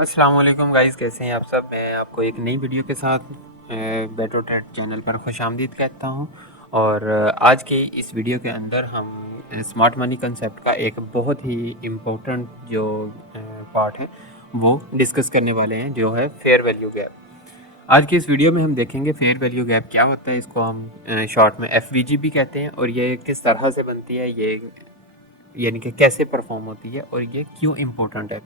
अस्सलाम वालेकुम गाइस, कैसे हैं आप सब। मैं आपको एक नई वीडियो के साथ बेटो ट्रेड चैनल पर खुशामदीद कहता हूं। और आज के इस वीडियो के अंदर हम स्मार्ट मनी कंसेप्ट का एक बहुत ही इम्पोर्टेंट जो पार्ट है वो डिस्कस करने वाले हैं, जो है फेयर वैल्यू गैप। आज की इस वीडियो में हम देखेंगे फेयर वैल्यू गैप क्या होता है। इसको हम शॉर्ट में एफवीजी भी कहते हैं, और ये किस तरह से बनती है, ये यानी कि कैसे परफॉर्म होती है और ये क्यों इम्पोर्टेंट है।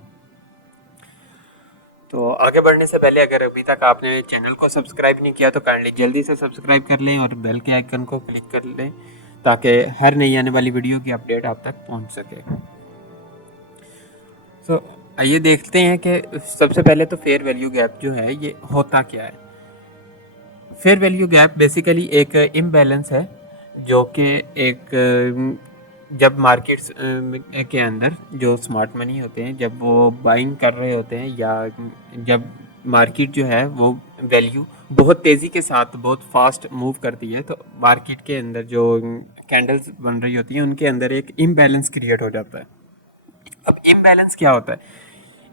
तो आगे बढ़ने से पहले अगर अभी तक आपने चैनल को सब्सक्राइब नहीं किया तो काइंडली जल्दी से सब्सक्राइब कर लें और बेल के आइकन को क्लिक कर लें, ताकि हर नई आने वाली वीडियो की अपडेट आप तक पहुंच सके। तो आइए देखते हैं कि सबसे पहले तो फेयर वैल्यू गैप जो है ये होता क्या है। फेयर वैल्यू गैप बेसिकली एक इम्बैलेंस है, जो कि एक जब मार्केट्स के अंदर जो स्मार्ट मनी होते हैं, जब वो बाइंग कर रहे होते हैं, या जब मार्केट जो है वो वैल्यू बहुत तेज़ी के साथ बहुत फास्ट मूव करती है, तो मार्केट के अंदर जो कैंडल्स बन रही होती हैं उनके अंदर एक इम्बैलेंस क्रिएट हो जाता है। अब इम्बैलेंस क्या होता है?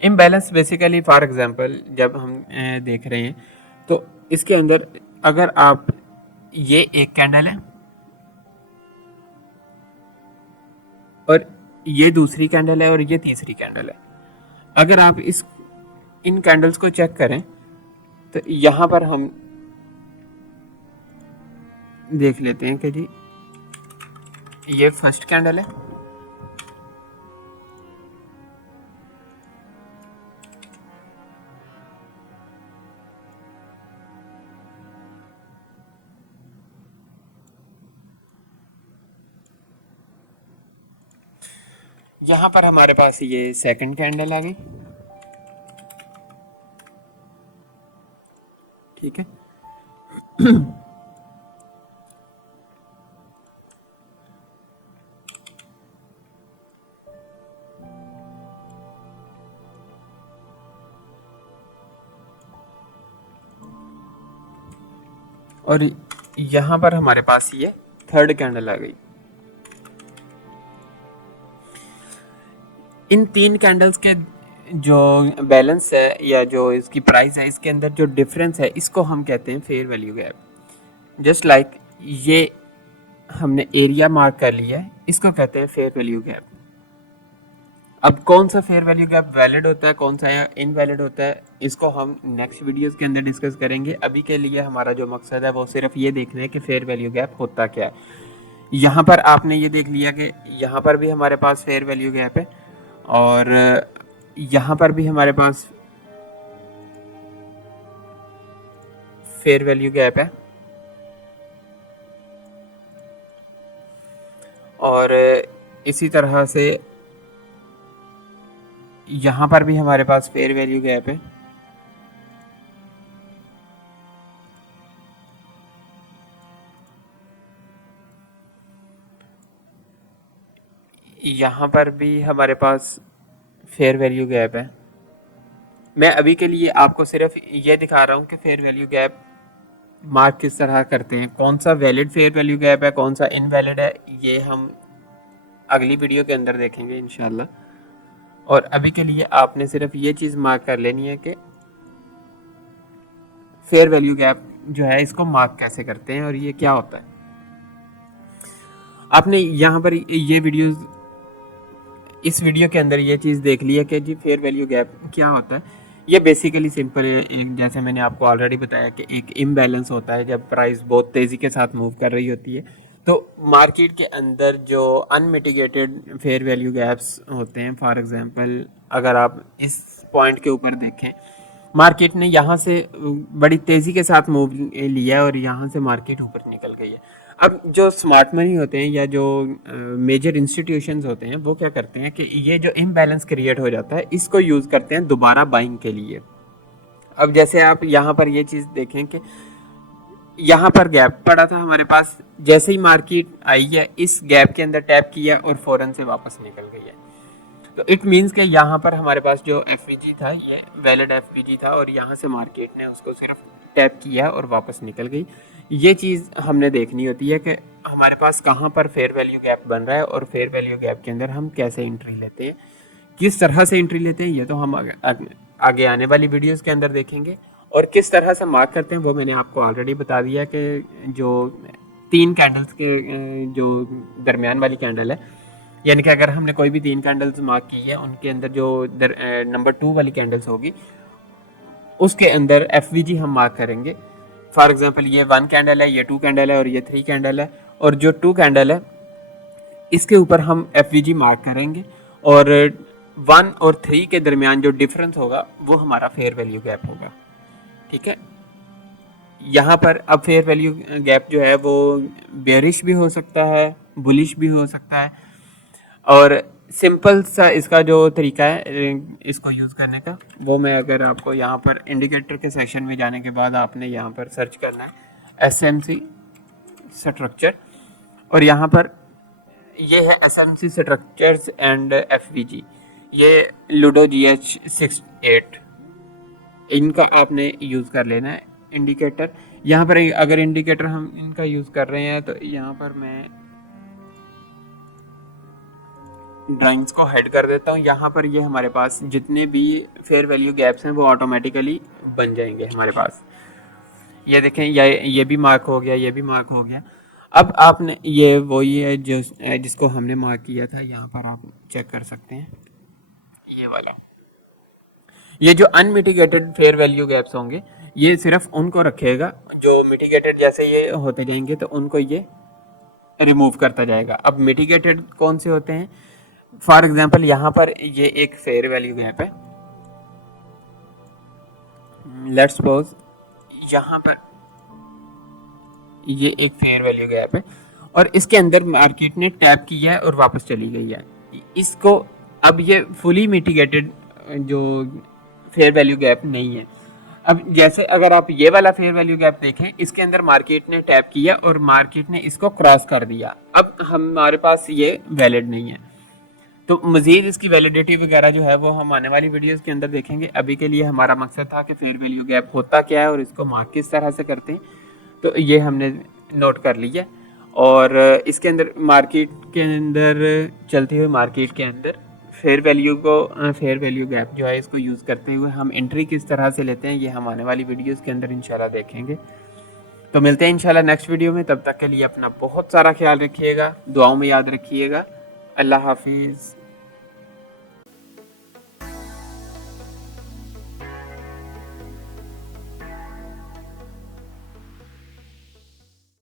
इम्बैलेंस बेसिकली फॉर एग्जांपल जब हम देख रहे हैं, तो इसके अंदर अगर आप, ये एक कैंडल है और ये दूसरी कैंडल है और ये तीसरी कैंडल है। अगर आप इस इन कैंडल्स को चेक करें तो यहाँ पर हम देख लेते हैं कि जी ये फर्स्ट कैंडल है, यहाँ पर हमारे पास ये सेकंड कैंडल आ गई। ठीक है। और यहाँ पर हमारे पास ये थर्ड कैंडल आ गई। इन तीन कैंडल्स के जो बैलेंस है या जो इसकी प्राइस है, इसके अंदर जो डिफरेंस है, इसको हम कहते हैं fair value gap. Just like ये हमने एरिया मार्क कर लिया है, इसको कहते हैं फेयर वैल्यू गैप। अब कौन सा फेयर वैल्यू गैप वैलिड होता है, कौन सा इनवैलिड होता है, इसको हम नेक्स्ट वीडियोस के अंदर डिस्कस करेंगे। अभी के लिए हमारा जो मकसद है वो सिर्फ ये देखना है कि फेयर वैल्यू गैप होता क्या है। यहाँ पर आपने ये देख लिया कि यहाँ पर भी हमारे पास फेयर वैल्यू गैप है, और यहाँ पर भी हमारे पास फेयर वैल्यू गैप है, और इसी तरह से यहाँ पर भी हमारे पास फेयर वैल्यू गैप है। यहाँ पर भी हमारे पास फेयर वैल्यू गैप है। मैं अभी के लिए आपको सिर्फ ये दिखा रहा हूँ कि फेयर वैल्यू गैप मार्क किस तरह करते हैं, कौन सा वैलिड फेयर वैल्यू गैप है, कौन सा इनवैलिड है, ये हम अगली वीडियो के अंदर देखेंगे इंशाल्लाह। और अभी के लिए आपने सिर्फ ये चीज़ मार्क कर लेनी है कि फेयर वैल्यू गैप जो है इसको मार्क कैसे करते हैं और ये क्या होता है। आपने यहाँ पर ये वीडियो, इस वीडियो के अंदर ये चीज़ देख ली है कि जी फेयर वैल्यू गैप क्या होता है। ये बेसिकली सिंपल है, एक जैसे मैंने आपको ऑलरेडी बताया कि एक इम्बैलेंस होता है जब प्राइस बहुत तेज़ी के साथ मूव कर रही होती है, तो मार्केट के अंदर जो अनमिटिगेटेड फेयर वैल्यू गैप्स होते हैं, फॉर एग्जांपल अगर आप इस पॉइंट के ऊपर देखें, मार्केट ने यहाँ से बड़ी तेज़ी के साथ मूव लिया है और यहाँ से मार्केट ऊपर निकल गई है। अब जो स्मार्ट मनी होते हैं या जो मेजर इंस्टीट्यूशंस होते हैं, वो क्या करते हैं कि ये जो इम्बैलेंस क्रिएट हो जाता है, इसको यूज़ करते हैं दोबारा बाइंग के लिए। अब जैसे आप यहाँ पर ये चीज़ देखें कि यहाँ पर गैप पड़ा था हमारे पास, जैसे ही मार्केट आई है इस गैप के अंदर टैप किया और फ़ौरन से वापस निकल गई है। तो इट मीन्स कि यहाँ पर हमारे पास जो एफ था, ये वैलिड एफ था, और यहाँ से मार्केट ने उसको सिर्फ टैप किया और वापस निकल गई। ये चीज़ हमने देखनी होती है कि हमारे पास कहाँ पर फेयर वैल्यू गैप बन रहा है, और फेयर वैल्यू गैप के अंदर हम कैसे एंट्री लेते हैं, किस तरह से एंट्री लेते हैं, ये तो हम आगे आने वाली वीडियोस के अंदर देखेंगे। और किस तरह से मार्क करते हैं वो मैंने आपको ऑलरेडी बता दिया कि जो 3 कैंडल्स के जो दरमियान वाली कैंडल है, यानी कि अगर हमने कोई भी 3 कैंडल्स मार्क की है उनके अंदर जो नंबर 2 वाली कैंडल्स होगी उसके अंदर FVG हम मार्क करेंगे। फॉर एग्जांपल ये 1 कैंडल है, ये 2 कैंडल है और ये 3 कैंडल है, और जो 2 कैंडल है इसके ऊपर हम FVG मार्क करेंगे, और 1 और 3 के दरमियान जो डिफरेंस होगा वो हमारा फेयर वैल्यू गैप होगा। ठीक है, यहाँ पर अब फेयर वैल्यू गैप जो है वो बेरिश भी हो सकता है, बुलिश भी हो सकता है। और सिंपल सा इसका जो तरीका है इसको यूज़ करने का, वो मैं अगर आपको यहाँ पर इंडिकेटर के सेक्शन में जाने के बाद आपने यहाँ पर सर्च करना है SMC स्ट्रक्चर, और यहाँ पर ये है SMC स्ट्रक्चर्स एंड FVG, ये लूडो GH68, इनका आपने यूज़ कर लेना है इंडिकेटर। यहाँ पर अगर इंडिकेटर हम इनका यूज़ कर रहे हैं तो यहाँ पर मैं ड्राइंग्स को हेड कर देता हूँ। यहाँ पर ये हमारे पास जितने भी फेयर वैल्यू गैप्स हैं वो ऑटोमेटिकली बन जाएंगे हमारे पास। ये देखें, ये भी मार्क हो गया, ये भी मार्क हो गया। अब आपने ये वही है जो जिसको हमने मार्क किया था, यहाँ पर आप चेक कर सकते हैं ये वाला। ये जो अनमिटिगेटेड फेयर वैल्यू गैप्स होंगे ये सिर्फ उनको रखेगा, जो मिटिगेटेड जैसे ये होते जाएंगे तो उनको ये रिमूव करता जाएगा। अब मिटिगेटेड कौन से होते हैं? फॉर एग्जाम्पल यहाँ पर ये एक फेयर वैल्यू गैप है, लेट्स सपोज यहाँ पर ये एक फेयर वैल्यू गैप है और इसके अंदर मार्केट ने टैप किया है और वापस चली गई है। इसको अब ये फुली मिटिगेटेड जो फेयर वैल्यू गैप नहीं है। अब जैसे अगर आप ये वाला फेयर वैल्यू गैप देखें, इसके अंदर मार्केट ने टैप किया और मार्केट ने इसको क्रॉस कर दिया, अब हमारे पास ये वैलिड नहीं है। तो मज़ीद इसकी वैलिडिटी वगैरह जो है वो हम आने वाली वीडियोस के अंदर देखेंगे। अभी के लिए हमारा मकसद था कि फेयर वैल्यू गैप होता क्या है और इसको मार्क किस तरह से करते हैं, तो ये हमने नोट कर लिया। और इसके अंदर मार्केट के अंदर चलते हुए मार्केट के अंदर फेयर वैल्यू गैप जो है इसको यूज़ करते हुए हम एंट्री किस तरह से लेते हैं, ये हम आने वाली वीडियोस के अंदर इंशाल्लाह देखेंगे। तो मिलते हैं इंशाल्लाह नेक्स्ट वीडियो में। तब तक के लिए अपना बहुत सारा ख्याल रखिएगा, दुआओं में याद रखिएगा। अल्लाह हाफिज़।